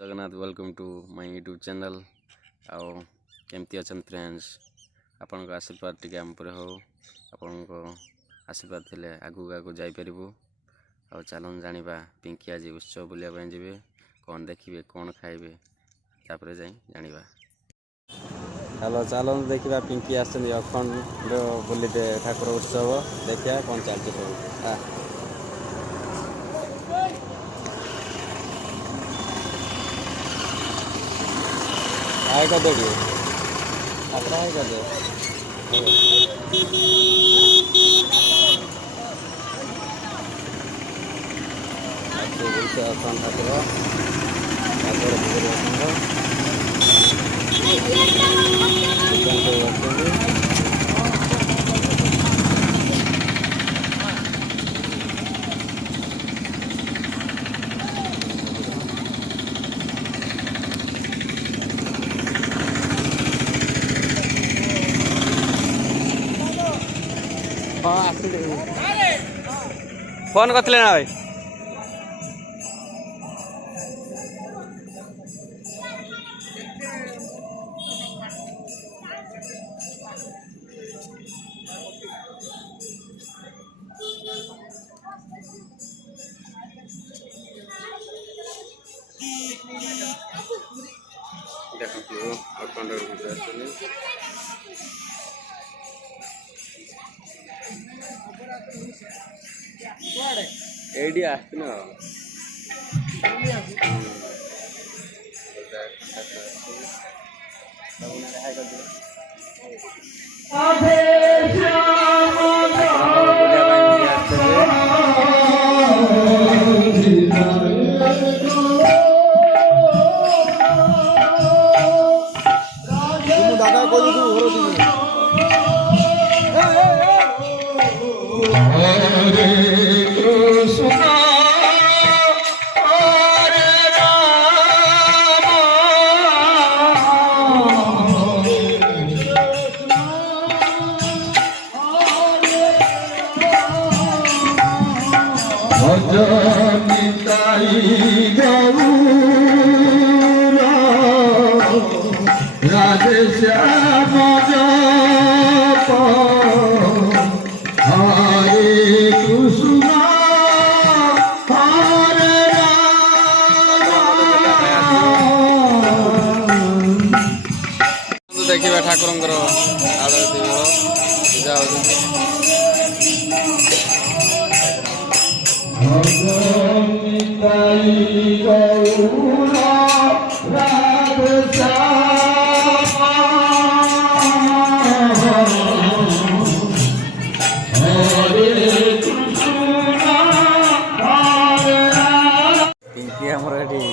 Jagannath welcome to my YouTube channel आओ केमती अच्छा फ्रेंड्स आपण को आशीर्वाद टी आम पर हो आपण को आशीर्वाद थे आगू आगू जापर आ चलन जाना पिंकी आज उत्सव बुलाया जी कौन देखिए कौन खाइबे तापर जाए जाना हेलो चलन देखा पिंकी आखंड बुलते ठाकुर उत्सव देखा कौन चलती सब हाय कर दे अपना हाय कर दे फोन करते ना भाई एडी आस्तना दादा राधे श्याम हरे कृष्ण हरे देखिए ठाकुर आरती पूजा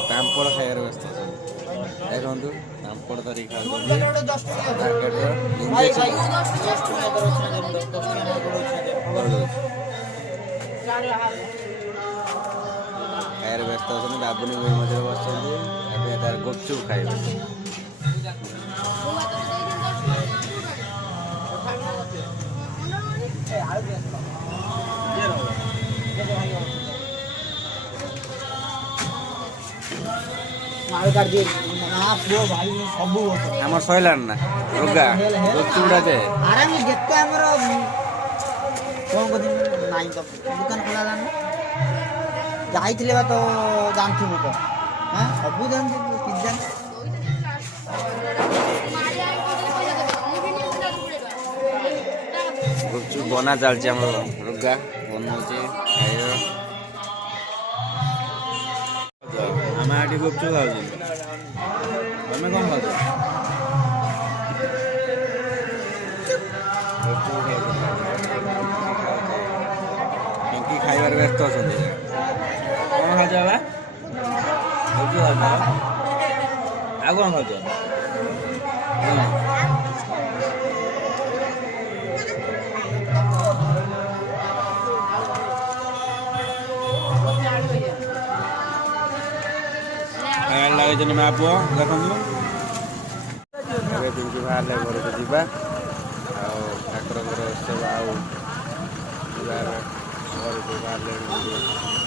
पापड़ खाइबार व्यस्त देखु पापड़ धरी खाइबार व्यस्त अच्छा बाबुनी मझे बस गुपचुप खाइबे आम सैलान ना रुगा गुपचुपड़ा दे आराम जेते हमर कोन को नाइ तो दुकान खोला ना जाइथिले बा तो जानथिबो तो हां सब जान पिज्जा गुपचुप बना चलছে हमर रुगा बनौचे खाइयो हम आटी गुपचुप खाऊ तमें कौन खाऊ पिंकी खाइबार व्यस्त अच्छा कौन खाऊ बाबा गुपचुप खाऊ आ कौन खाऊ लगे माँ पुआ देखु पिंकी बाहर घर को जावा ठाकुर उत्सव आउ घर को बाहर